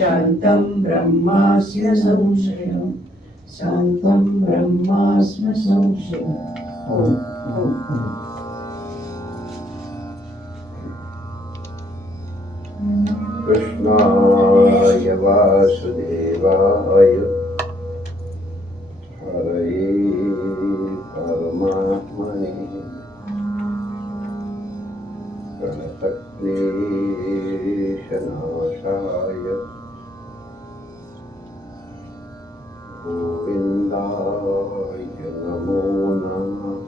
शान्तं ब्रह्मास्य संशयम् शान्तं ब्रह्मास्म संशयम्। कृष्णाय वासुदेवाय हरये परमात्मने प्रणतक्लेशनाशाय गोविन्दाय नमो नमः।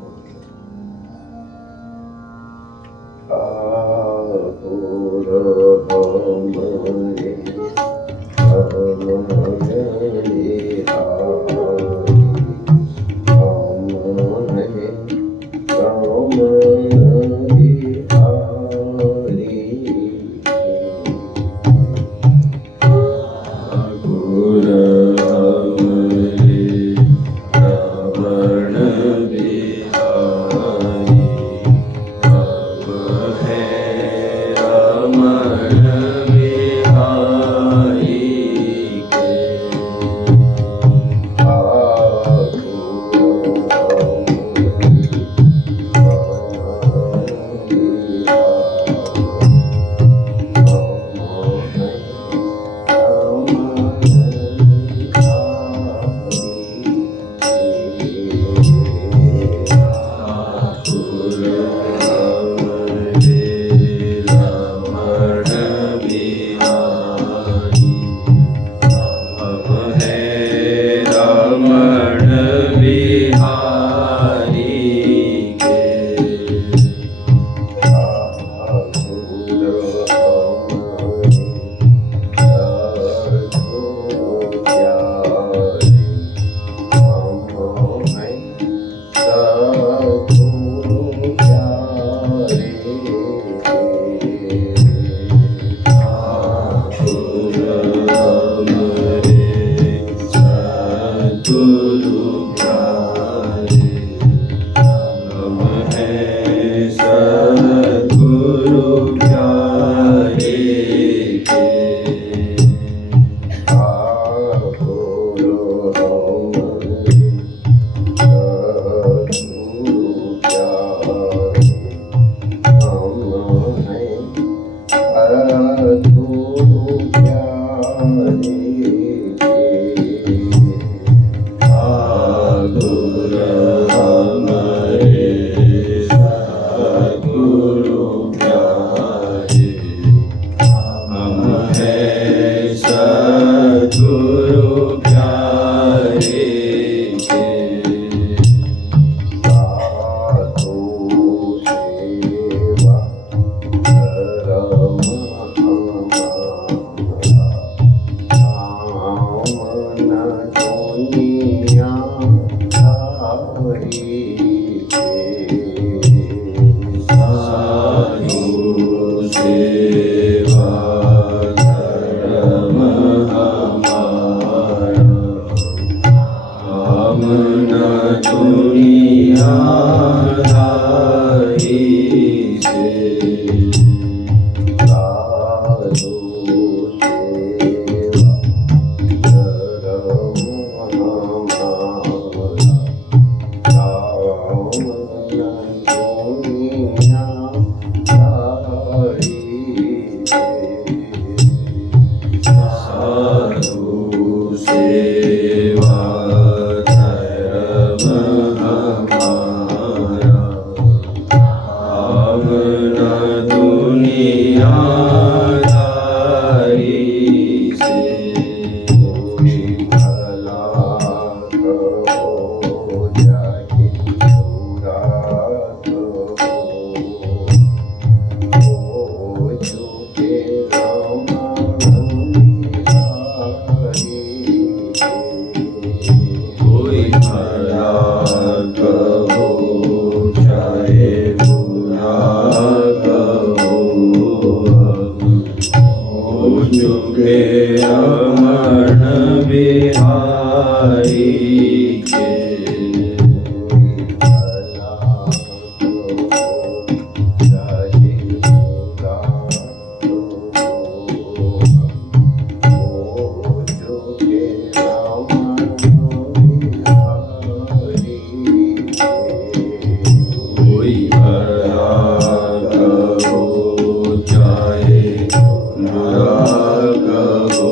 कहो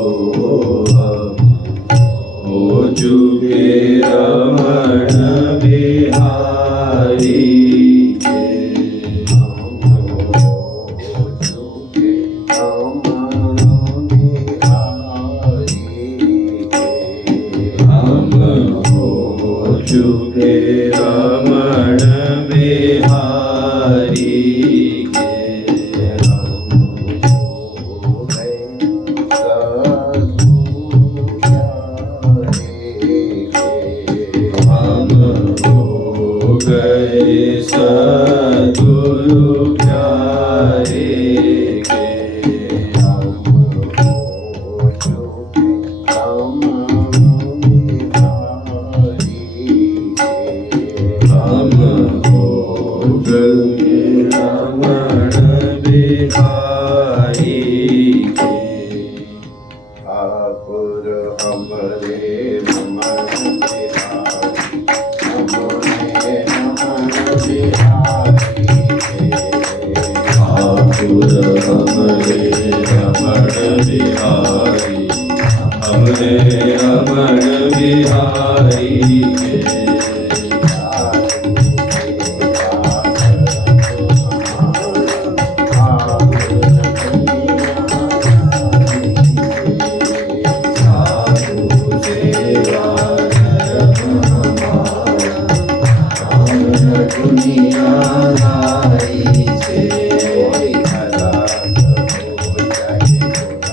हम हो चुके रमण बिहारी के। हम हो चुके रमण बिहारी के। हम हो गए सद्गुरु प्यारे के। हम हो गए रमण बिहारी के। ठाकुर हमरे रमण बिहारी, हमरे रमण बिहारी के। ठाकुर हमरे रमण बिहारी, हमरे रमण बिहारी के। साधु सेवा धर्म हमारा, हमर दुनियादारी से। कोई भला कहो चाहे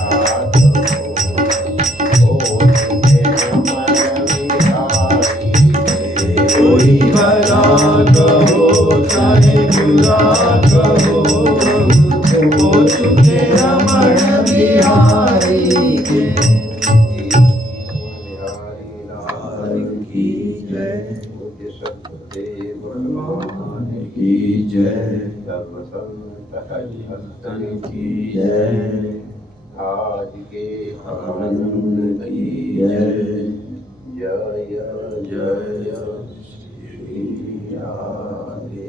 बुरा कहो, हो चुके रमण बिहारी के। कोई भला कहो चाहे बुरा कहो, हो चुके रमण बिहारी के। बिहारी लाल की जय, पूज्य सतदेव भगवान की जय, धर्म संत हरिभक्तन की जय, आज के आनंद की जय। जय जय श्री राधे।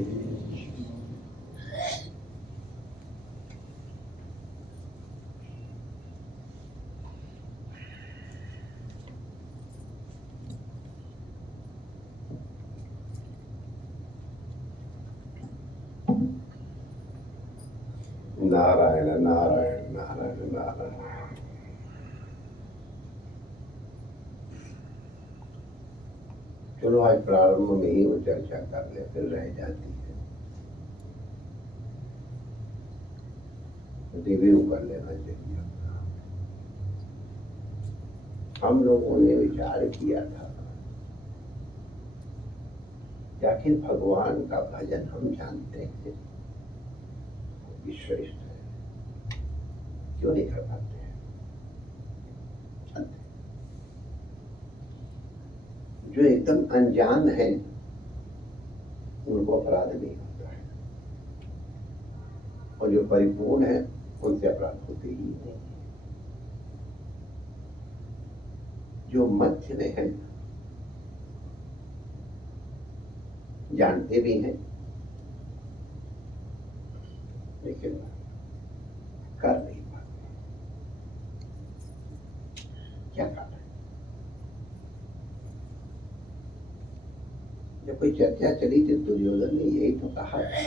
नारायण नारायण नारायण नारायण। चलो आज प्रारंभ में ही वो चर्चा कर ले, फिर रह जाती है। रिव्यू कर लेना चाहिए अपना। हम लोगों ने विचार किया था कि आखिर भगवान का भजन हम जानते हैं कि श्रेष्ठ है, क्यों नहीं कर पाते हैं? जो एकदम अनजान है उनको अपराध नहीं होता है, और जो परिपूर्ण है उनसे अपराध होते ही नहीं। जो मध्य में है, जानते भी हैं लेकिन कर नहीं पाते। क्या कारण है? जब कोई चर्चा चली थी दुर्योधन ने यही तो कहा था,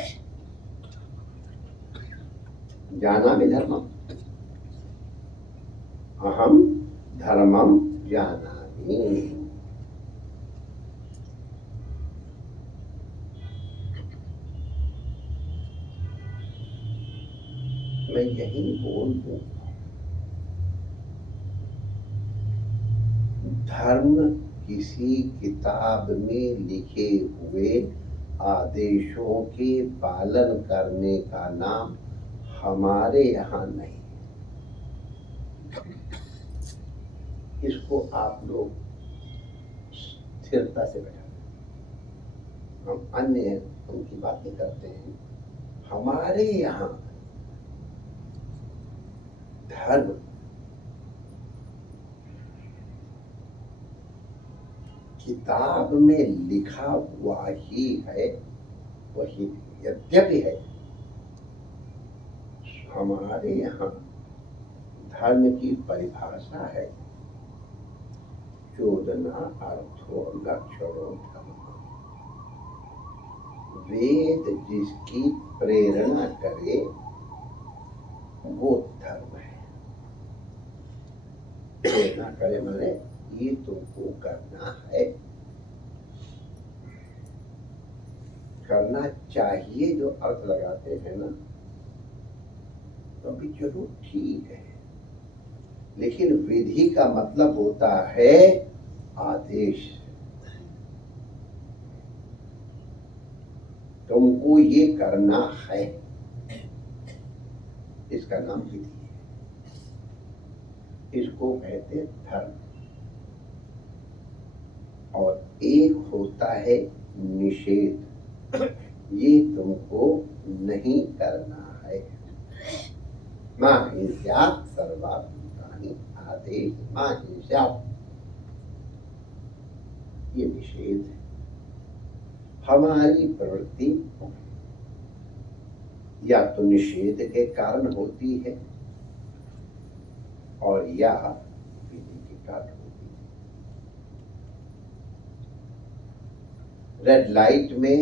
जाना भी धर्मम, अहम धर्मम जानामि। मैं यही बोल दूं, धर्म किसी किताब में लिखे हुए आदेशों के पालन करने का नाम हमारे यहाँ नहीं। इसको आप लोग स्थिरता से बैठा, हम अन्य उनकी बातें करते हैं। हमारे यहाँ धर्म किताब में लिखा हुआ ही है, वही यद्यपि है। हमारे यहाँ धर्म की परिभाषा है चोदना अर्थों लक्षणों धर्म। वेद जिसकी प्रेरणा करे वो धर्म है। प्रेरणा करे माने ये तुमको करना है, करना चाहिए जो अर्थ लगाते हैं ना, तो अभी चलो ठीक है, लेकिन विधि का मतलब होता है आदेश। तुमको ये करना है, इसका नाम विधि है। इसको कहते हैं धर्म। और एक होता है निषेध, ये तुमको नहीं करना है। मां हिंसा सर्वभूतानि आदेश, मां हिंसा, ये निषेध है। हमारी प्रवृत्ति या तो निषेध के कारण होती है और या विधि के कारण होती है। रेड लाइट में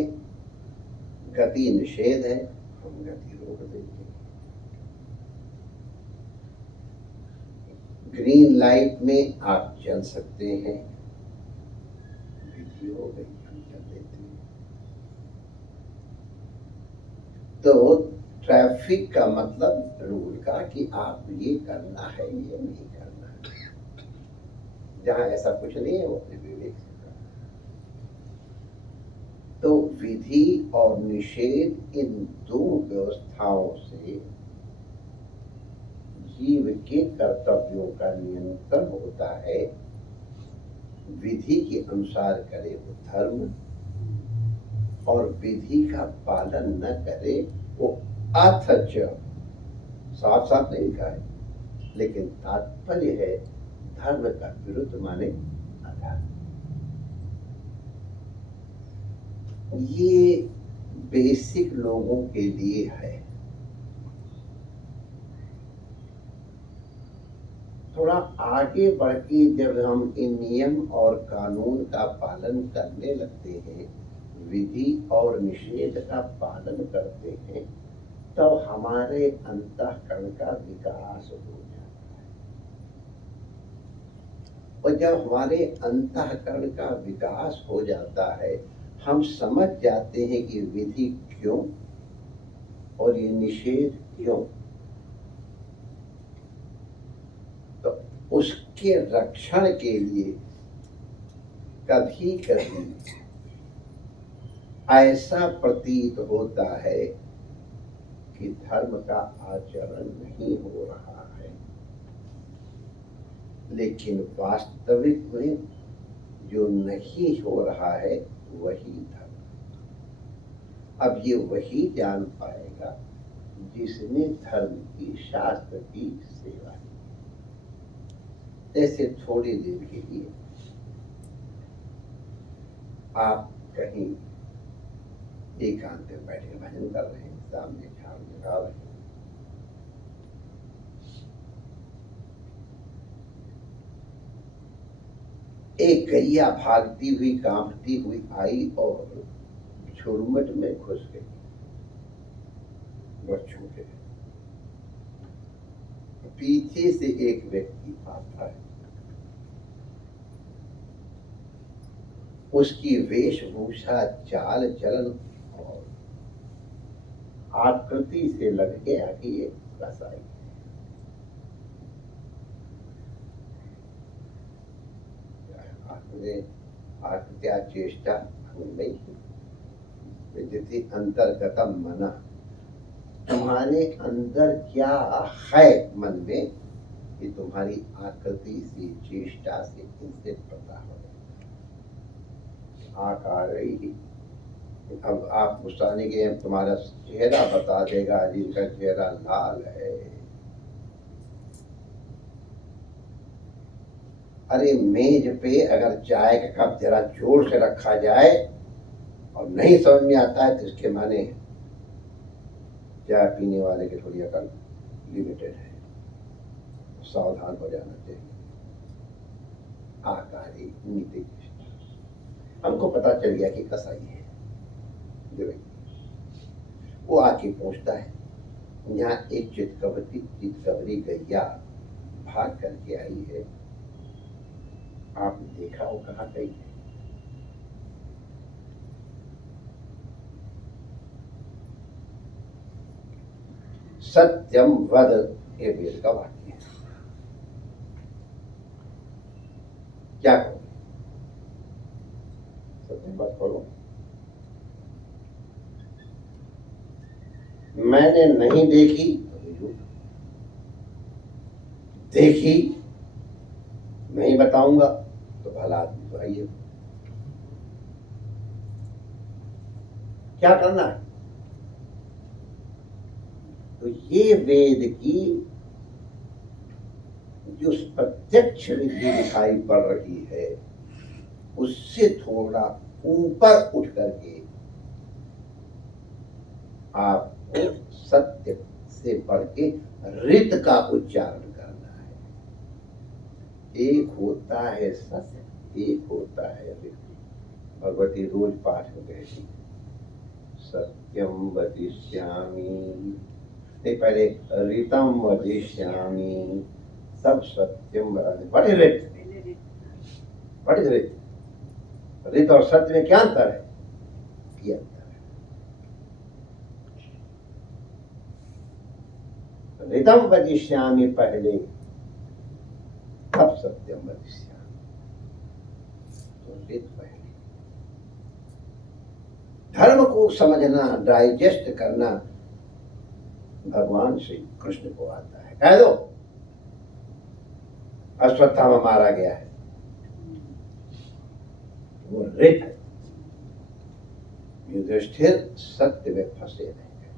गति निषेध है, हम गति रोक देते हैं। ग्रीन लाइट में आप चल सकते हैं, विधि हो गई, हम चल देते हैं। तो ट्रैफिक का मतलब रूल का कि आप ये करना है, ये नहीं करना है। जहां ऐसा कुछ नहीं है वो अपने विवेक से करना है। तो विधि और निषेध, इन दो व्यवस्थाओं से जीव के कर्तव्यों का नियंत्रण होता है। विधि के अनुसार करे वो धर्म, और विधि का पालन न करे वो अथच। साफ साफ नहीं लिखा है, लेकिन तात्पर्य है धर्म का विरुद्ध माने अधर्म। ये बेसिक लोगों के लिए है। थोड़ा आगे बढ़ के जब हम इन नियम और कानून का पालन करने लगते हैं, विधि और निषेध का पालन करते हैं, तो हमारे अंतःकरण का विकास हो जाता है। और जब हमारे अंतःकरण का विकास हो जाता है, हम समझ जाते हैं कि विधि क्यों और ये निषेध क्यों। तो उसके रक्षण के लिए कभी कभी ऐसा प्रतीत होता है कि धर्म का आचरण नहीं हो रहा है, लेकिन वास्तविक में जो नहीं हो रहा है वही धर्म। अब ये वही जान पाएगा जिसने धर्म की, शास्त्र की सेवा की। जैसे थोड़ी देर के लिए आप कहीं एकांत में बैठे भजन कर रहे हैं, सामने झाड़ू लगा रहे हैं, एक गैया भागती हुई कांपती हुई आई और झुरमुट में घुस गई बच्चों के। पीछे से एक व्यक्ति आता है, उसकी वेशभूषा, चाल चलन और आकृति से लग गया कि ये कसाई है। आकृत्या चेष्टा विदिति अंतर्गतम मना, तुम्हारे अंदर क्या है मन में कि तुम्हारी आकृति से, चेष्टा से इनसे पता हो। आंख आ रही है, अब आप गुस्साने के तुम्हारा चेहरा बता देगा, जिनका चेहरा लाल है। अरे मेज पे अगर चाय का कप जरा जोर से रखा जाए और नहीं समझ में आता है तो इसके माने चाय पीने वाले की थोड़ी अकल लिमिटेड है। सावधान हो जाना चाहिए। आकारी नीति, हमको पता चल गया कि कसाई है जो व्यक्ति, वो आके पूछता है यहाँ एक चितकबरी गैया भाग करके आई है, आपने देखा वो कहाँ गई है? सत्यम वद, ये वेद का वाक्य है। क्या करो? सत्यम वद करो। मैंने नहीं देखी तो झूठ, देखी नहीं बताऊंगा तो भला आदमी तो आइए। क्या करना है? तो ये वेद की जो प्रत्यक्ष विधि दिखाई पड़ रही है, उससे थोड़ा ऊपर उठ करके आपको सत्य से बढ़ के ऋत का उच्चारण करना है। एक होता है सत्य, एक होता है ऋत। भगवती रोज पाठ में कहती सत्यम वदिष्यामि, नहीं पहले ऋतम वदिष्यामि, तब सत्यम वदामि। व्हाट इज ऋत? व्हाट इज ऋत? ऋत और सत्य में क्या अंतर है? ये अंतर है। ऋतम वदिष्यामि पहले, तब सत्यम वदिष्यामि। तो ऋत पहले। धर्म को समझना, डाइजेस्ट करना भगवान श्री कृष्ण को आता है। कह दो अश्वत्थामा मारा गया है, वो ऋत है। युधिष्ठिर सत्य में फंसे रह गए।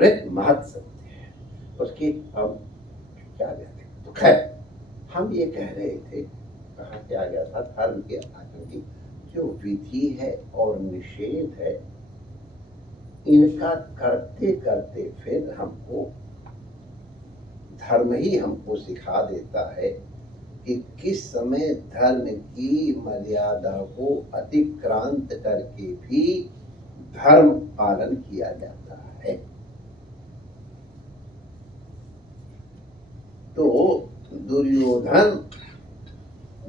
ऋत महत् सत्य है, उसकी हम क्या कहते हैं? तो खैर हम ये कह रहे थे, कहाँ से आ गया था? धर्म के आचरण की जो विधि है और निषेध है, इनका करते करते फिर हमको धर्म ही हमको सिखा देता है कि किस समय धर्म की मर्यादा को अतिक्रांत करके भी धर्म पालन किया जाता है। तो दुर्योधन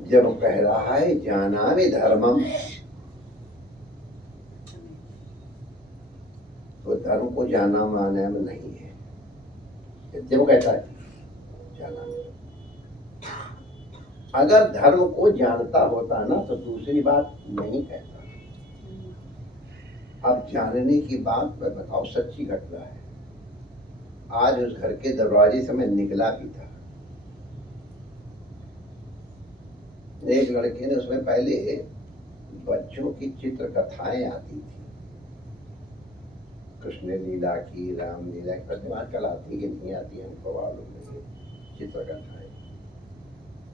जब कह रहा है जानामि धर्मम, तो धर्म को जाना माने में नहीं है। जब कहता है जाना, अगर धर्म को जानता होता ना तो दूसरी बात नहीं कहता। अब जानने की बात मैं बताओ, सच्ची घटना है। आज उस घर के दरवाजे से मैं निकला भी था, एक लड़के ने, उसमें पहले बच्चों की चित्र कथाएं आती थी, कृष्ण लीला की, राम लीला की, पता आजकल आती कि नहीं आती हमको मालूम नहीं, चित्र कथाएं।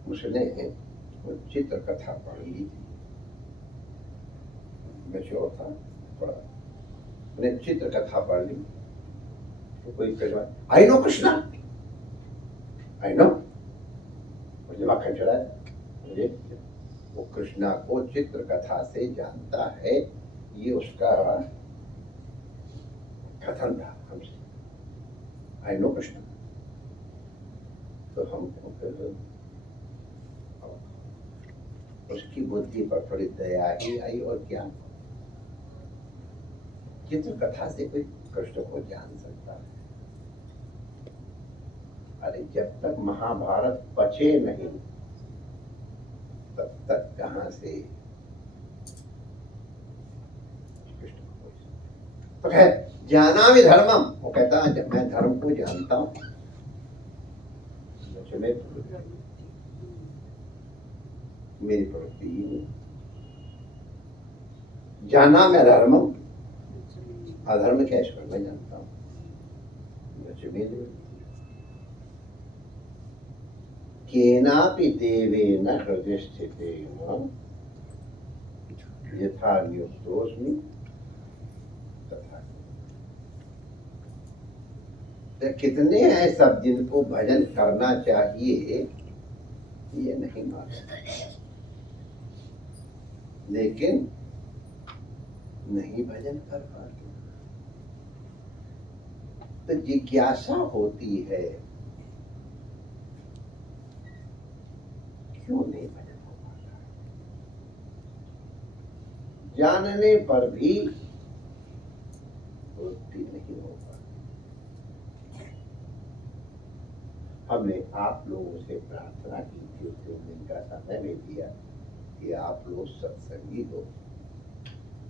उसने वो चित्र कथा पढ़ ली थी, मैच्योर था थोड़ा, उसने चित्र कथा पढ़ ली। तो कोई I know Krishna, I know, मुझे वाक्य चढ़ा है। वो कृष्णा को चित्र कथा से जानता है, ये उसका कथन था हमसे, आई नो कृष्णा। तो हम उसकी बुद्धि पर थोड़ी दया ही आई, और क्या, चित्र कथा से कोई कृष्ण को जान सकता है? अरे जब तक महाभारत पचे नहीं तब तक कहां से कृष्ण को? तो है जानामि धर्मम, वो कहता है जब मैं धर्म को जानता हूं, मेरी प्रवृत्ति ही नहीं। जाना मैं धर्मम, अधर्म क्या ईश्वर मैं जानता हूं। केनापि देवेन हृदय स्थितेन यथा नियुक्तोऽस्मि तथा। तो कितने हैं सब जिनको भजन करना चाहिए ये नहीं मालूम, लेकिन नहीं भजन कर पाते। तो जिज्ञासा होती है क्यों नहीं भजन हो पाता, जानने पर भी वृत्ति नहीं हो पाती। हमने आप लोगों से प्रार्थना की थी, उस दिन का समय भी दिया कि आप लोग सत्संगी हो,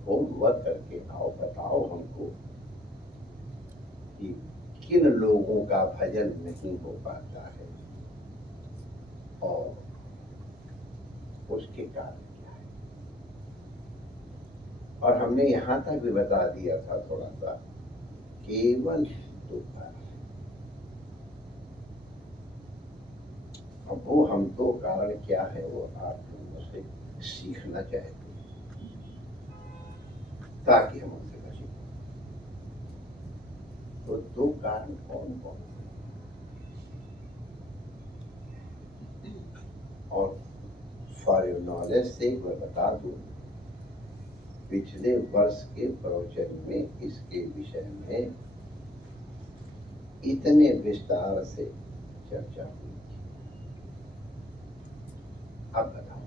होमवर्क करके आओ, बताओ हमको कि किन लोगों का भजन नहीं हो पाता है और उसके कारण क्या है। और हमने यहाँ तक भी बता दिया था थोड़ा सा, केवल दो कारण। अब वो हम दो कारण क्या है वो आप लोगों से सीखना चाहते हैं ताकि हम उनसे बचें। तो दो कारण कौन कौन से, और फॉर योर नॉलेज से मैं बता दूं, पिछले वर्ष के प्रवचन में इसके विषय में इतने विस्तार से चर्चा हुई थी। अब बताओ,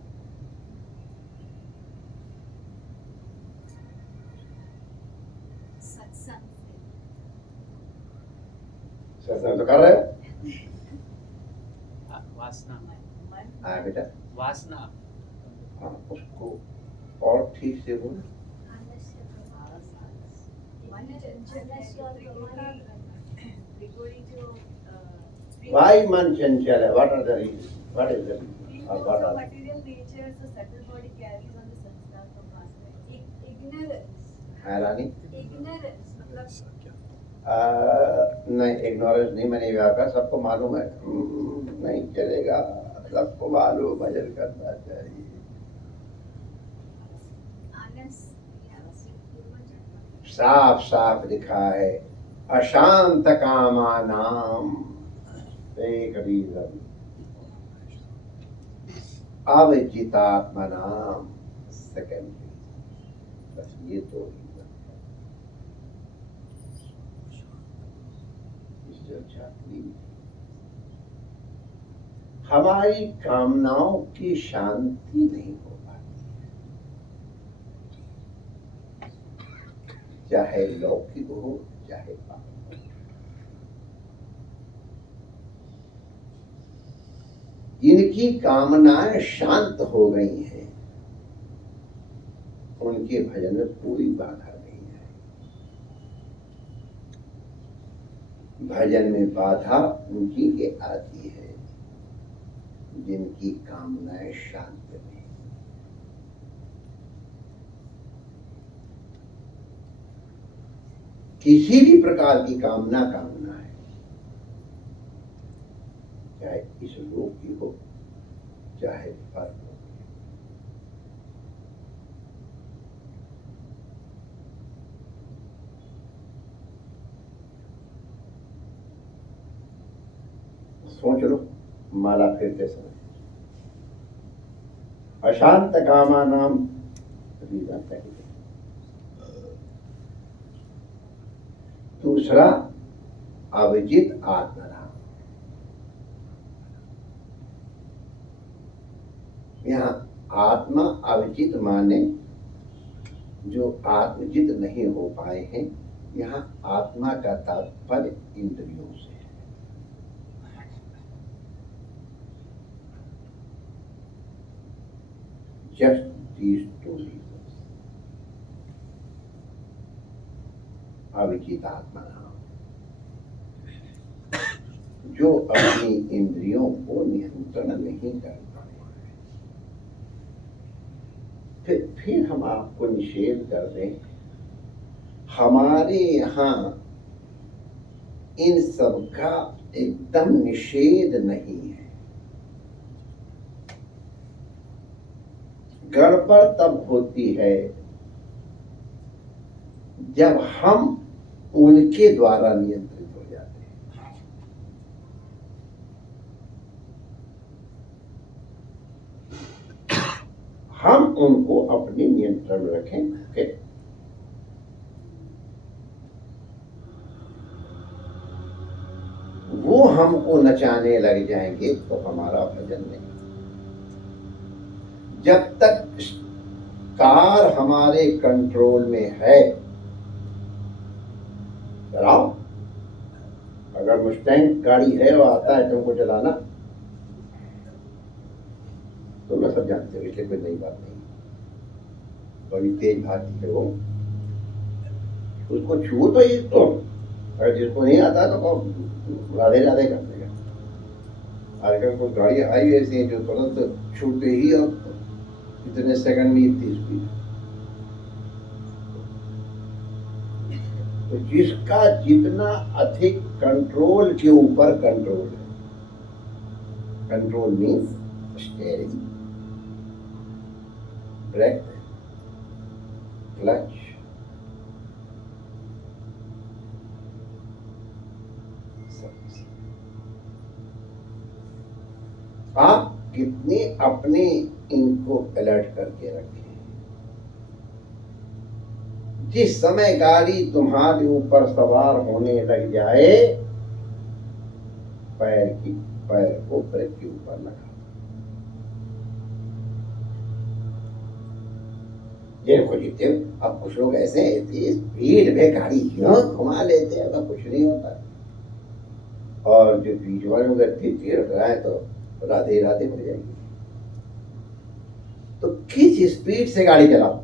सत्संग तो कर रहे हो? वासना, हाँ बेटा, वासना, हाँ उसको और ठीक से बोलो। Why मन चंचल है? What are the reasons? What is the reason? What are material nature, so subtle body carries on the sanskar from past life. Ignorance. है रानी? Ignorance, मतलब नहीं, इग्नोरेंस नहीं मानेगा आपका, सबको मालूम है। नहीं चलेगा, सबको मालूम, भजन करना चाहिए। साफ साफ लिखा है, अशांत कामानाम, एक रीजन, अविजितात्मनाम, सेकंड रीजन। बस ये दो रीजन इस चर्चा की। हमारी कामनाओं की शांति नहीं हो पाती, चाहे लौकिक हो चाहे पाप। जिनकी कामनाएं शांत हो गई हैं उनके भजन में कोई बाधा नहीं है। भजन में बाधा उनकी के आती है जिनकी कामनाएं शांत नहीं। किसी भी प्रकार की कामना कामना है, चाहे इस लोक की हो चाहे परलोक की। सोच लो, माला फिरते समय अशांत कामा नाम रीजन पहले। दूसरा अविजित आत्मनाम। यहाँ आत्मा अविजित माने जो आत्मजित नहीं हो पाए हैं। यहाँ आत्मा का तात्पर्य इंद्रियों से है। Just these two reasons. Avijit आत्मा जो अपनी इंद्रियों को नियंत्रण नहीं कर पाए। फिर हम आपको निषेध कर दें, हमारे यहाँ इन सब का एकदम निषेध नहीं है। गड़बड़ तब होती है जब हम उनके द्वारा नियंत्रित हो जाते हैं। उनको अपने नियंत्रण में रखें। ओके, वो हमको नचाने लग जाएंगे तो हमारा भजन नहीं। जब तक कार हमारे कंट्रोल में है, चलाओ। अगर मुस्टैंग गाड़ी है और आता है तुमको चलाना, तो मैं सब जानते हो, इसलिए कोई नई बात नहीं। बड़ी तेज भागती है वो, उसको छुओ तो ये तो, अगर जिसको नहीं आता तो राधे राधे कर देगा। आजकल कोई गाड़ी आई ऐसी है जो तुरंत छूटे ही और इतने सेकंड में इतनी स्पीड। तो जिसका जितना अधिक कंट्रोल के ऊपर कंट्रोल है, control means steering, brake, clutch, आप कितने अपने इनको अलर्ट करके रखें। जिस समय गाड़ी तुम्हारे ऊपर सवार होने लग जाए, पैर को ब्रेक के ऊपर लगा। देखो जीते, अब कुछ लोग ऐसे हैं स्पीड में गाड़ी क्यों घुमा लेते हैं, कुछ नहीं होता। और जो बीच वाले गति तेज रहा है तो राधे राधे हो जाएगी। तो किस स्पीड से गाड़ी चलाओ,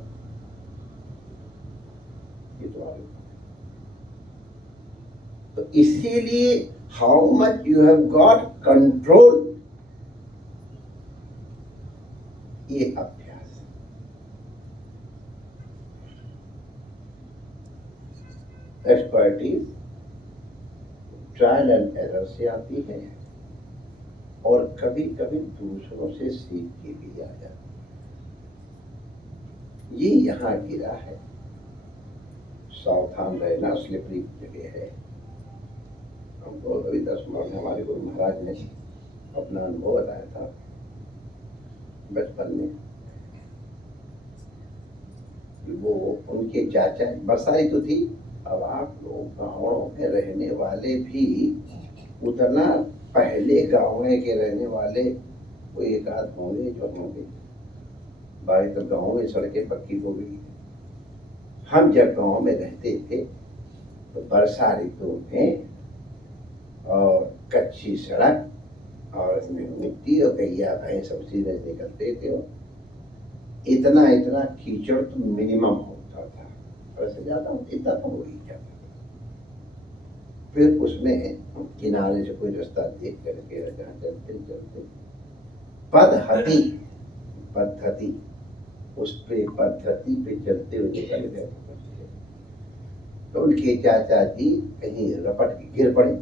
ये तो इसीलिए how much you have got control, ये अभ्यास। एक्सपर्टीज ट्रायल एंड एरर से आती है और कभी कभी दूसरों से सीख के भी आ जाती। ये यहाँ गिरा है, सावधान रहना, स्लिपरी जगह है। हमको अभी 10 मिनट हमारे गुरु महाराज ने अपना अनुभव बताया था बचपन में। वो उनके चाचा, बरसाई तो थी, अब आप लोग गाँवों में रहने वाले भी उतना पहले गाँव के रहने वाले कोई एक आध होंगे जो होंगे, बाकी तो गाँव में सड़कें पक्की हो गई। हम जब गाँव में रहते थे तो वर्षा ऋतु में और कच्ची सड़क और इसमें मिट्टी और गैया भैंस सब सीधे निकलते थे। इतना इतना कीचड़ तो मिनिमम होता था, वैसे ज्यादा इतना तो हो ही जाता। फिर उसमें किनारे से कोई रास्ता देख करके चलते चलते पद्धति उस पे पद्धति पे चलते हुए निकल गए। तो उनके चाचा जी कहीं रपट के गिर पड़े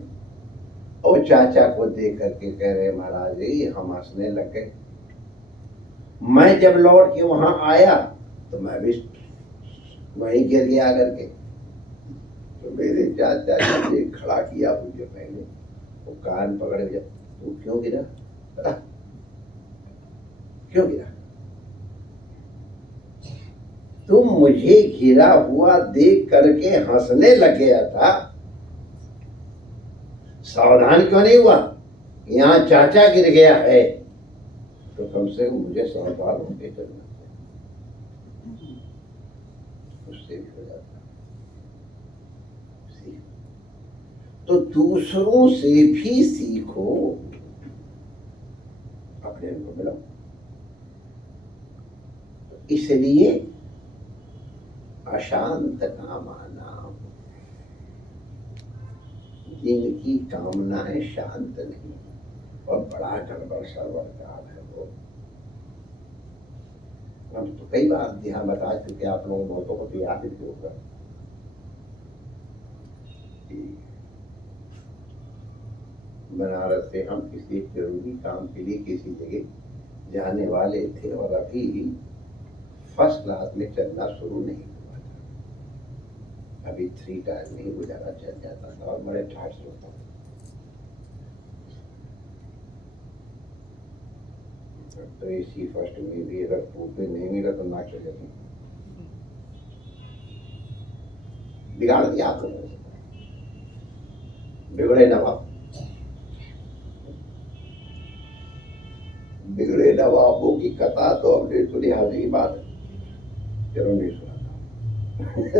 और चाचा को देख करके कह रहे, महाराज जी हम हंसने लग गए। मैं जब लौट के वहां आया तो मैं भी वहीं गिर गया करके। तो मेरे चाचा जी ने खड़ा किया मुझे, पहले वो कान पकड़े, तू क्यों गिरा, बता क्यों गिरा? तुम मुझे गिरा हुआ देख करके हंसने लग गया था, सावधान क्यों नहीं हुआ? यहाँ चाचा गिर गया है तो कम से कम मुझे सावधान होके चलना चाहिए, उससे भी हो जाता। तो दूसरों से भी सीखो, अपने को मिलाओ। तो इसलिए अशांत कामना, जिनकी कामनाएं शांत नहीं, और बड़ा गड़बड़ सरवर काल है वो। हम तो कई बार यहाँ बता चुके, आप लोगों बहुतों को तो याद भी होगा। बनारस से हम किसी जरूरी काम के लिए किसी जगह जाने वाले थे और अभी फर्स्ट क्लास में चलना शुरू नहीं हुआ था, अभी 3 टायर नहीं गुजारा चल जाता था और बड़े ठाठ से होता था। तो एसी फर्स्ट में भी अगर टूट में नहीं मिला तो नाक चल जाती, बिगाड़ दिया आपने। बिगड़े नवाब, बिगड़े नवाबों की कथा तो हमने सुनी, हंसी की बात है, चलो नहीं सुना।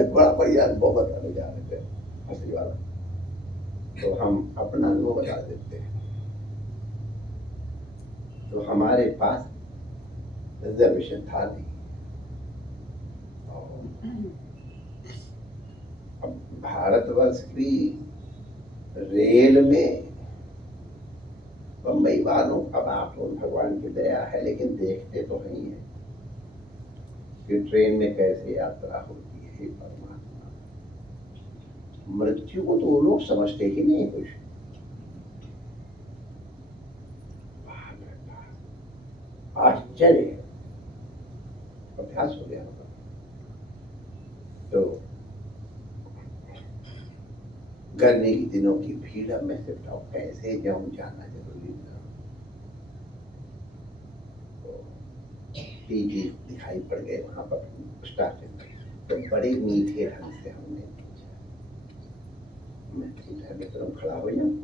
बड़ा बढ़िया अनुभव बताने जा रहे थे, हंसी वाला। तो हम अपना अनुभव बता देते हैं। तो हमारे पास रिजर्वेशन था नहीं, अब भारतवर्ष की रेल में बम्बई वालों, अब आप लोग भगवान की दया है, लेकिन देखते तो नहीं है कि ट्रेन में कैसे यात्रा होती है। परमात्मा, मृत्यु को तो वो लोग समझते ही नहीं कुछ। आश्चर्य, अभ्यास हो गया होगा। तो गर्मी के दिनों की भीड़ में से बताओ कैसे जाऊं, जाना जरूरी था। तो टीवी दिखाई पड़ गए वहां पर स्टार्टिंग में, तो बड़े मीठे ढंग से हमने पूछा, मैं सीधा के तरफ खड़ा हो जाऊं।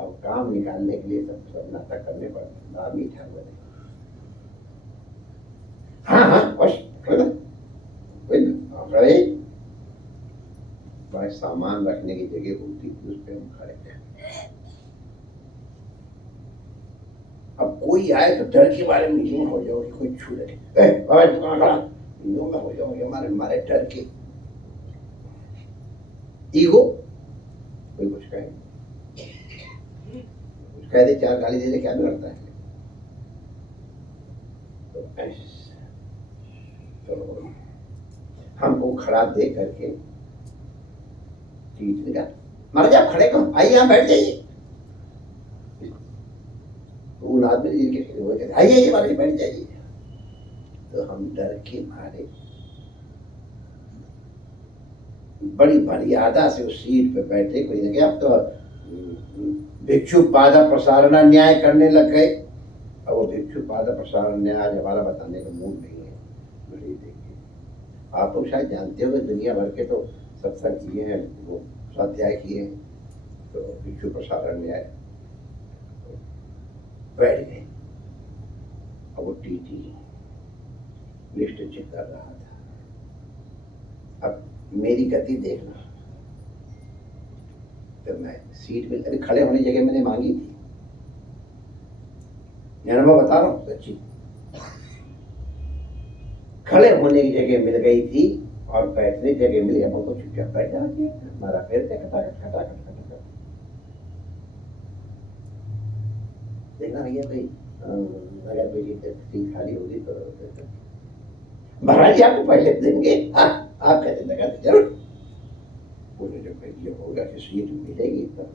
अब काम निकालने के लिए सब नाटक करने पड़ते, बड़ा मीठा बोले, हाँ हाँ बस खड़े। भाई सामान रखने की जगह होती थी, उस पर हम खड़े थे। अब कोई आए तो डर के बारे में यूं हो जाओ, कोई छू ले, यूं में हो जाओ, हमारे हमारे डर के ईगो। कोई कुछ कहे, कुछ कह दे, चार गाली दे दे, क्या बिगड़ता है। तो हमको खड़ा दे करके टीचर का, मर जा खड़े को, आइए यहाँ बैठ जाइए। उन आदमी आइए आइए वाले बैठ जाइए। तो हम डर के मारे बड़ी मर्यादा से उस सीट पे बैठे। कोई ने कहा अब तो भिक्षु पादा प्रसारण न्याय करने लग गए। अब वो भिक्षु पादा प्रसारण न्याय हमारा बताने का मूड नहीं है। बड़ी देखिए, आप लोग शायद जानते हो कि दुनिया भर के तो सत्संग किए हैं, वो स्वाध्याय किए हैं। तो भिक्षु प्रसारण न्याय बैठ गए। अब वो टीटी लिस्ट चेक कर रहा था। अब मेरी गति देखना, तो मैं सीट में, अरे खड़े होने जगह मैंने मांगी थी, मैं बता रहा हूँ सच्ची, खड़े होने की जगह मिल गई थी और बैठने की जगह मिल गया। हमको चुपचाप बैठ जाना चाहिए, हमारा पैर से खटाखट खटाखट खटाखट देखना भैया भाई, अगर मेरी सीट खाली होगी तो महाराज जी आपको पहले देंगे। हाँ, आप कहते लगा जरूर। बोले जब ये होगा कि सीट मिलेगी तब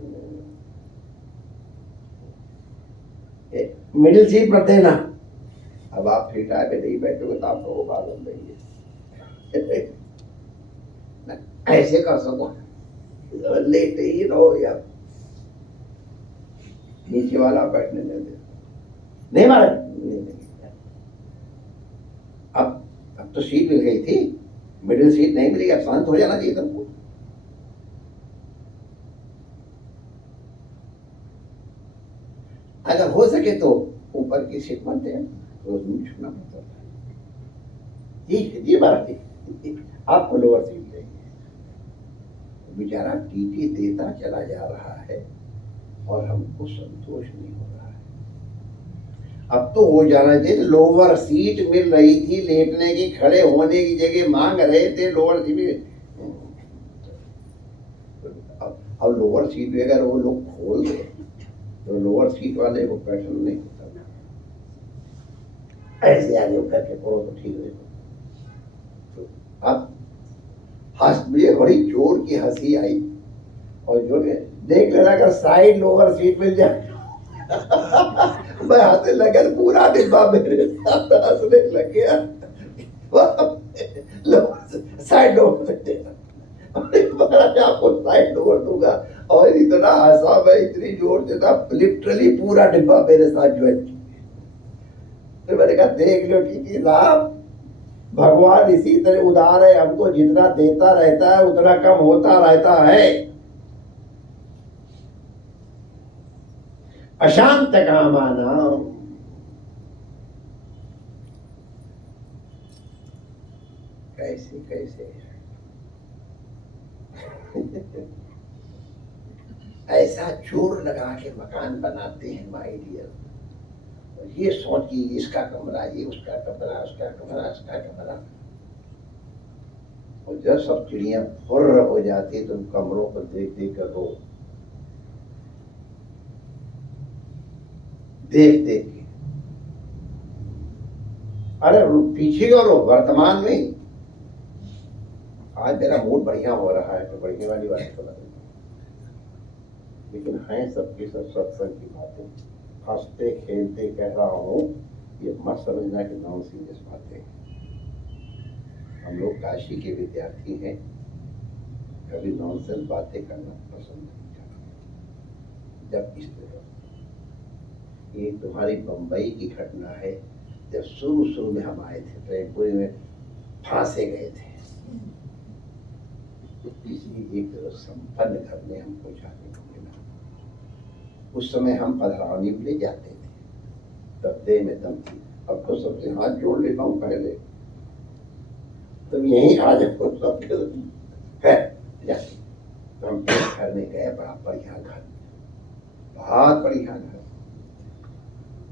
मिडिल सीट पर देना। अब आप फिर टाइम पे नहीं बैठोगे तो आपको वो मालूम नहीं है। ऐसे कर सको, लेटे ही रहो या नीचे वाला बैठने दे। नहीं मारे, अब तो सीट मिल गई थी, मिडिल सीट नहीं मिली, अब शांत हो जाना चाहिए तुमको। अगर हो सके तो ऊपर की सीट मत दें, रोज मुझे छूना पड़ता है। ठीक है जी महाराज जी, आपको लोअर सीट देंगे। बेचारा टीटी देता चला जा रहा है और हमको संतोष नहीं हो रहा है। अब तो हो जाना चाहिए। लोअर सीट मिल रही थी लेटने की, खड़े होने की जगह मांग रहे थे, लोअर सीट। अब लोअर सीट में अगर वो लोग खोल दे तो लोअर सीट वाले को बैठना नहीं होता। ऐसे आगे करके पढ़ो तो ठीक है। तो अब हंस, मुझे बड़ी जोर की हंसी आई और जो देख लेना अगर साइड लोअर सीट मिल जाए। मैं हंसने लगा, पूरा डिब्बा मेरे साथ हंसने लग गया। साइड लोअर में देना, आपको साइड लोअर दूंगा और इतना हंसा मैं, इतनी जोर से था, लिटरली पूरा डिब्बा मेरे साथ ज्वाइन किया। फिर मैंने कहा देख लो टीटी साहब, भगवान इसी तरह उदार है, हमको जितना देता रहता है उतना कम होता रहता है। अशांत कामानाम, कैसे कैसे ऐसा जोर लगा के मकान बनाते हैं माय डियर। ये सोच कि इसका कमरा, ये उसका कमरा, उसका कमरा, उसका कमरा, और जब सब चिड़ियां फुर्र हो जाती तो उन कमरों को देख देख कर रो, देख देख के। अरे पीछे का रो, वर्तमान में। आज मेरा मूड बढ़िया हो रहा है तो बढ़िया वाली बात तो नहीं, लेकिन है सबके सब सत्संग की बातें। हंसते खेलते कह रहा हूँ, ये मत समझना कि नॉन सीरियस बातें। हम लोग काशी के विद्यार्थी हैं, कभी नॉनसेंस बातें करना पसंद नहीं करते। जब इस तरह ये तुम्हारी बंबई की घटना है, जब शुरू में हम आए थे ट्रेनपुरी में, फांसे गए थे, तो किसी एक संपन्न घर में हमको जाने को मिला। उस समय हम पधरावनी में ले जाते थे, तब दे में दम थी। अब तो सबसे हाथ जोड़ लेता हूँ पहले, तुम यहीं आ जाओ सबके है जाते। तो हम एक घर में गए, बड़ा बढ़िया घर, बहुत बढ़िया घर,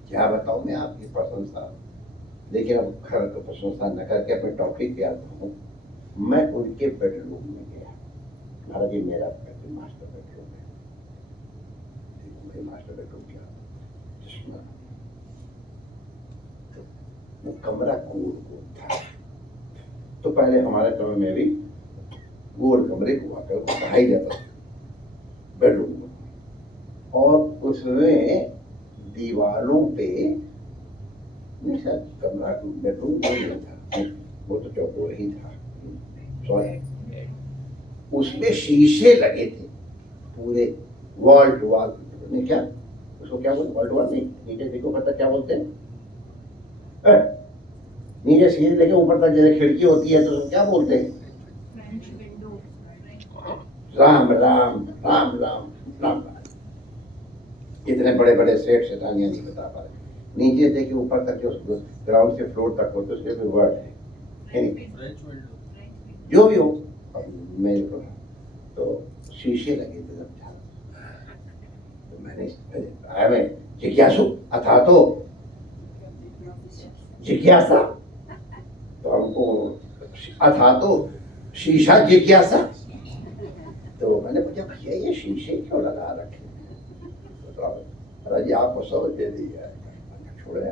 क्या बताऊँ मैं आपकी प्रशंसा। लेकिन अब घर को प्रशंसा न करके अपने टॉपिक पे आता हूँ। मैं उनके बेडरूम में गया, महाराज जी मेरा मास्टर बेडरूम है, मास्टर बेडरूम क्या चश्मा, वो कमरा गोल गोल था। तो पहले हमारे कमरे में भी गोल कमरे हुआ कर बढ़ाई जाता था बेडरूम में, और उसमें दीवारों पे कमरा बेडरूम नहीं था, वो तो चौकोर ही था, सॉरी, उसमें शीशे लगे थे पूरे वॉल टू वॉल। नहीं क्या उसको क्या बोलते, वॉल टू वॉल नहीं, नीचे देखो पता क्या बोलते हैं, नीचे शीशे लगे ऊपर तक जैसे खिड़की होती है तो क्या बोलते हैं, राम राम राम राम राम। इतने बड़े बड़े सेट शैतानियां नहीं बता पा रहे। नीचे देखिए ऊपर तक, जो ग्राउंड से फ्लोर तक होते उसके भी वर्ड है, जो भी हो मेरे को। तो शीशे लगे थे समझा। तो मैंने आया, मैं जिज्ञासु अथा तो जिज्ञासा, तो हमको अथा तो शीशा जिज्ञासा। तो मैंने पूछा भैया ये शीशे क्यों लगा रखे, तो जी आपको समझ दे दी है, छोड़े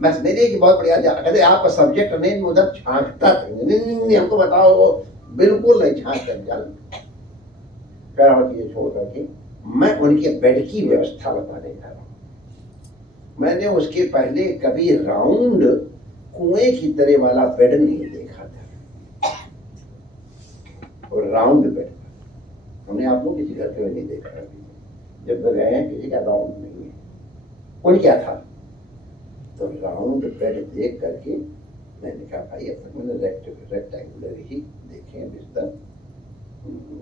मैं मेरे की बहुत बढ़िया। कहते आपका सब्जेक्ट नहीं, उधर झांकता नहीं, हमको बताओ, बिल्कुल नहीं झांक कर जान करावती ये छोड़ करके मैं उनके बेड की व्यवस्था बताने जा रहा हूँ। मैंने उसके पहले कभी राउंड कुएं की तरह वाला बेड नहीं देखा था, और राउंड बेड हमने आप लोग किसी घर के में नहीं देखा अभी, जब गए हैं किसी का राउंड नहीं है। उन क्या था, तो राउंड बेड देख करके मैंने कहा भाई अब तक मैंने रेक्टेंगुलर ही देखे हैं बिस्तर,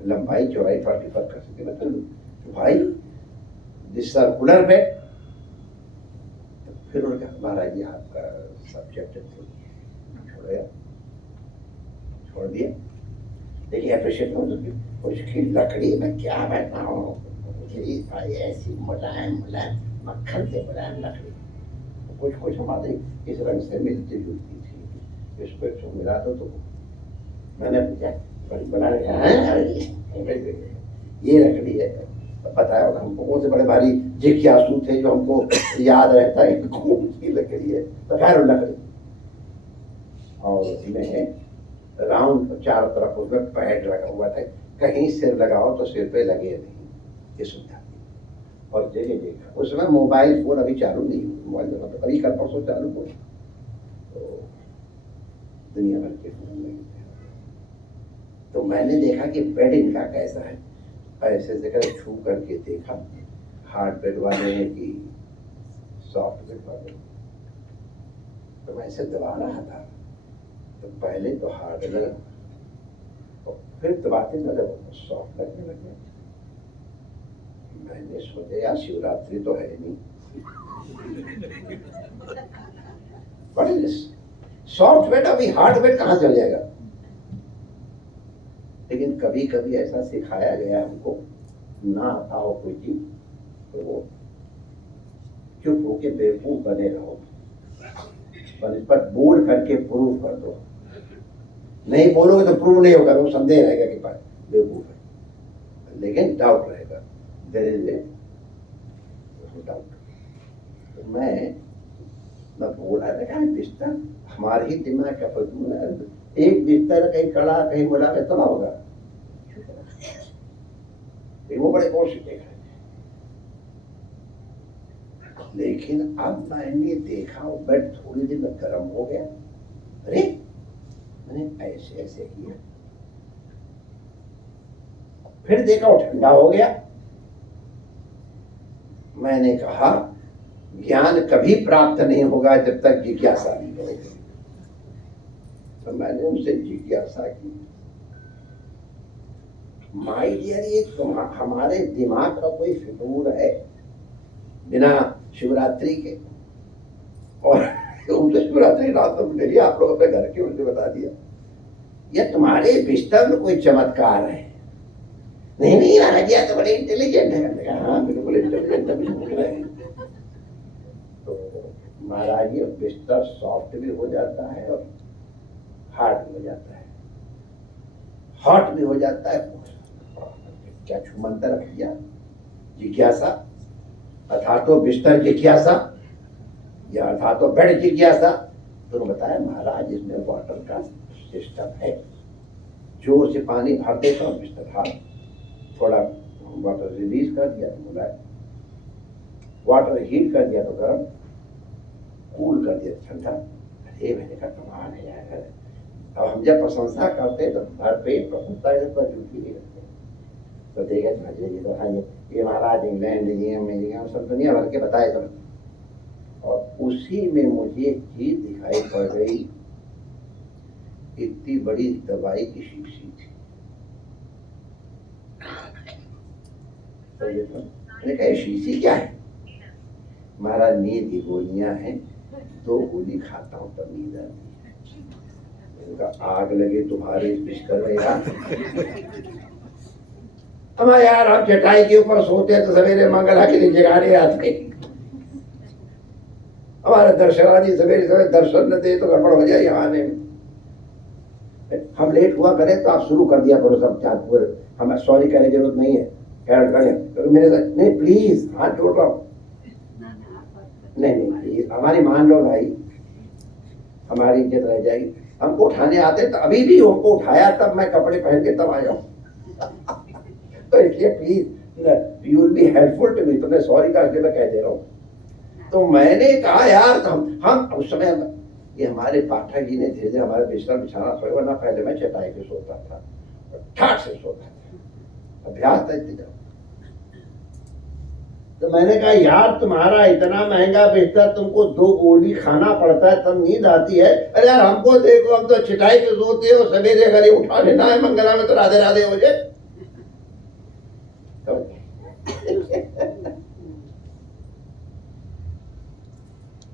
लंबाई चौड़ाई पर डिफर कर सके, मतलब भाई दिस सर्कुलर बेड। तो फिर उन्होंने कहा महाराज जी आपका सब्जेक्ट छोड़ दिया। देखिए अप्रिशिएट हो, उसकी लकड़ी में क्या बैठा हूँ भाई, ऐसी मुलायम मुलायम मक्खन से मुलायम लकड़ी, कुछ कुछ हमारे इस रंग से मिलती जुलती थी, इस पर तो मिला तो मैंने पूछा बड़ी बना ये लकड़ी है, बताया हमको कौन से बड़े भारी जिज्ञासु थे जो हमको याद रहता है कौन सी लकड़ी है, तो खैर लकड़ी, और उसमें राउंड चारों तरफ उसमें पैड लगा हुआ था, कहीं सिर लगाओ तो सिर पे लगे नहीं, ये सुविधा थी। और जगह जगह उसमें मोबाइल फोन अभी चालू नहीं हुआ, मोबाइल तो अभी कल परसों चालू हुआ, तो दुनिया भर के फोन नहीं थे। तो मैंने देखा कि बेड इनका कैसा है, ऐसे जगह छू करके देखा, हार्ड बेड वाले हैं कि सॉफ्ट बेड वाले। तो मैं ऐसे दबा रहा था, तो पहले तो हार्ड लगा, तो फिर दबाते न जब सॉफ्ट लगने लगे। मैंने सोचा यार शिवरात्रि तो है नहीं, what is this, soft bed अभी हार्ड बेड कहाँ चल जाएगा। लेकिन कभी कभी ऐसा सिखाया गया हमको, ना आता हो कोई चीज तो वो चुप होके बेवकूफ बने रहो, पर इस पर बोल करके प्रूव कर दो। नहीं बोलोगे तो प्रूव नहीं होगा, वो संदेह रहेगा कि बेवकूफ है, लेकिन डाउट रहेगा, देयर इज ए डाउट। तो मैं बोला रखा है बिस्तर, हमारे ही दिमाग का फजूल है, एक बिस्तर कहीं कड़ा कहीं बोला तो ना होगा, वो बड़े कोशिश देखा। लेकिन अब मैंने देखा वो बेड थोड़ी देर में गर्म हो गया। अरे मैंने ऐसे ऐसे किया, फिर देखा वो ठंडा हो गया। मैंने कहा ज्ञान कभी प्राप्त नहीं होगा जब तक जिज्ञासा नहीं होगी। तो मैंने उनसे जिज्ञासा की, माय डियर ये हमारे दिमाग का कोई फितूर है बिना शिवरात्रि के, और उनसे शिवरात्रि रात में ले लिया, आप लोग अपने घर के उनसे बता दिया, ये तुम्हारे बिस्तर में कोई चमत्कार है। नहीं नहीं महाराज जी तो बड़े इंटेलिजेंट है। हाँ बिल्कुल इंटेलिजेंट है। तो महाराज ये बिस्तर सॉफ्ट भी हो जाता है और हार्ड भी हो जाता है, हॉट भी हो जाता है। क्या छुमंतर रख दिया, जिज्ञासा अर्थात तो बिस्तर जिज्ञासा या अर्थात तो बेड जिज्ञासा। तो बताया महाराज इसमें वाटर का सिस्टम है, जोर से पानी भर देता हूँ बिस्तर हार्ड, थोड़ा वाटर रिलीज कर दिया तो बोला, वाटर हीट कर दिया तो गर्म, कूल कर दिया ठंडा। अरे मैंने कहा कमाल है यार। अब हम जब प्रशंसा करते तो भर पेट प्रशंसा झूठी नहीं करते। तो देखा तो हाँ ये महाराज इंग्लैंड ये अमेरिका सब दुनिया भर के बताए तो, और उसी में मुझे एक चीज दिखाई पड़ गई, इतनी बड़ी दवाई की शीशी थी। तो ये तो मैंने कहा शीशी क्या है, महाराज नींद की गोलियां हैं, 2 गोली खाता हूँ तब नींद आती है। उनका आग लगे तुम्हारे बिस्तर में यार। हम यार हम चटाई के ऊपर सोते तो सवेरे मंगला के लिए जगाने आते, हमारे दर्शनार्थी सवेरे सवेरे दर्शन न दे तो गड़बड़ हो जाए यहाँ आने में। हम लेट हुआ करें तो आप शुरू कर दिया करो सब चार पूरे, हमें सॉरी कहने की जरूरत नहीं है, तो मेरे साथ नहीं प्लीज हाथ जोड़ रहा हूँ, नहीं नहीं प्लीज हमारी मान लो भाई, हमारी इज्जत रह जाएगी। हमको उठाने आते तो अभी भी हमको उठाया तब मैं कपड़े पहन के तब आया हूँ। तो इसलिए please you will be helpful to me, तो मैं सॉरी करके मैं कह दे रहा हूँ। तो मैंने कहा यार तो हम उस समय ये हमारे पाठक जी ने धीरे धीरे हमारे बिस्तर बिछाना छोड़ा, वरना पहले मैं चटाई पे सोता था, ठाट से सोता था, अभ्यास था इतनी तरह। तो मैंने कहा यार तुम्हारा इतना महंगा बिस्तर, तुमको 2 गोली खाना पड़ता है तब नींद आती है। अरे यार हमको देखो, हम तो चटाई पे सोते हो, सवेरे अगर ये उठा लेना है मंगला में तो राधे राधे हो जाए।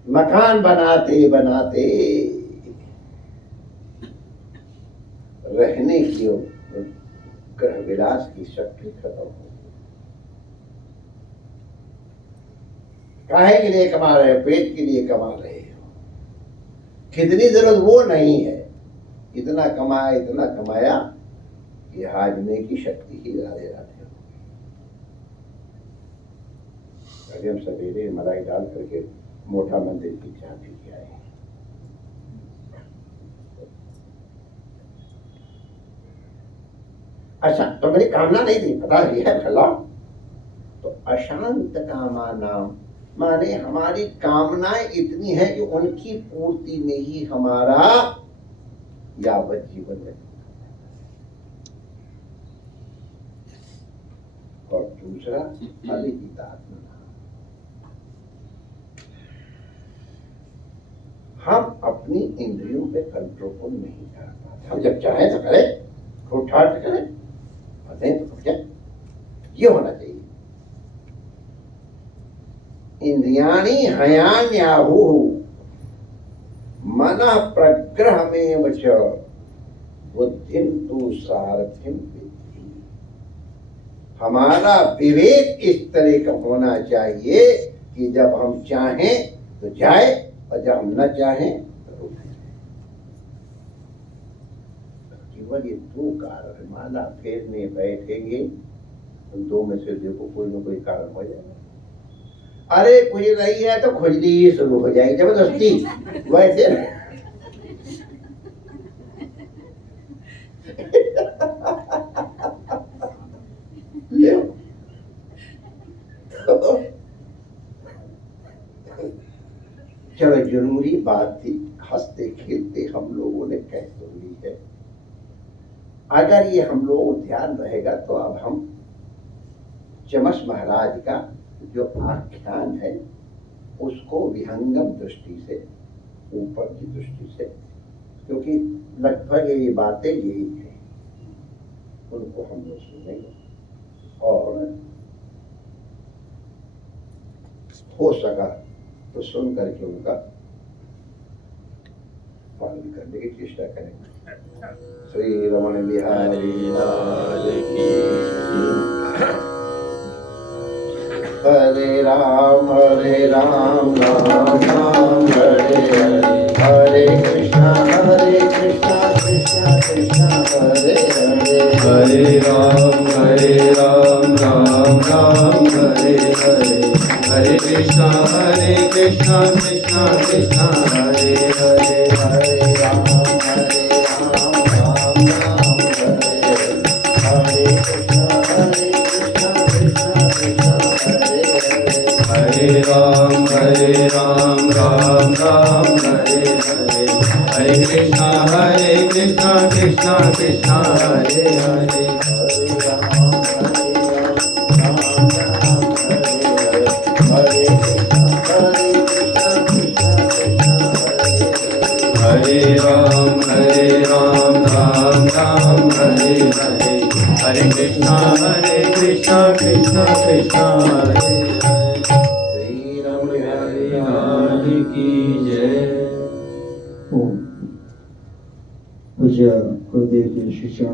मकान बनाते बनाते रहने की ग्रह विलास की शक्ति खत्म हो। काहे के लिए कमा रहे हो, पेट के लिए कमा रहे हो, कितनी जरूरत वो नहीं है, इतना कमाया कि हाजमे की शक्ति ही राधे राधे हो। अभी हम सवेरे मलाई डाल करके मोटा मंदिर की चाय पी के आए। अच्छा तो मेरी कामना नहीं थी, पता है फैला। तो अशांत कामा नाम माने हमारी कामनाएं इतनी है कि उनकी पूर्ति में ही हमारा यावत जीवन में। और दूसरा अलिखितात्मा। हम अपनी इंद्रियों पे कंट्रोल को नहीं कर पाते। हम जब चाहे तो करें, खूब ठाट से करें, और नहीं तो क्या, ये होना चाहिए। इंद्रियाणि हयान्याहुः मनः प्रग्रहमेव च बुद्धिं तु सारथिं विद्धि। हमारा विवेक इस तरह का होना चाहिए कि जब हम चाहें तो जाए और जब हम न चाहें तो रुक जाए। केवल ये दो कारण, माला फेरने बैठेंगे तो दो में से देखो कोई ना कोई कारण हो जाएगा। अरे कुछ नहीं है तो खुजली ही शुरू हो जाएगी जबरदस्ती, वैसे चलो जरूरी बात थी, हंसते खेलते हम लोगों ने कह सुनी है। अगर ये हम लोगों को ध्यान रहेगा तो अब हम चमस महाराज का जो आख्यान है उसको विहंगम दृष्टि से, ऊपर की दृष्टि से, क्योंकि लगभग ये बातें यही है, उनको हम लोग सुनेंगे और हो सका तो सुन करके उनका पालन करने की चेष्टा करेंगे। श्री रमण बिहारी लाल की। हरे राम राम राम हरे हरे, हरे कृष्णा कृष्णा कृष्णा हरे हरे, हरे राम राम राम हरे हरे, हरे कृष्णा कृष्णा कृष्णा हरे हरे, हरे राम राम राम हरे हरे, हरे कृष्णा कृष्णा कृष्णा हरे हरे, हरे राम राम राम हरे हरे, हरे कृष्णा कृष्णा कृष्णा हरे हरे, हरे राम राम राम हरे हरे, हरे कृष्णा कृष्णा कृष्णा हरे हरे, हरे राम राम हरे हरे, हरे कृष्णा कृष्णा कृष्णा हरे हरे। श्री रमण बिहारी लाल की जय। पूज्य गुरुदेव के शिष्यों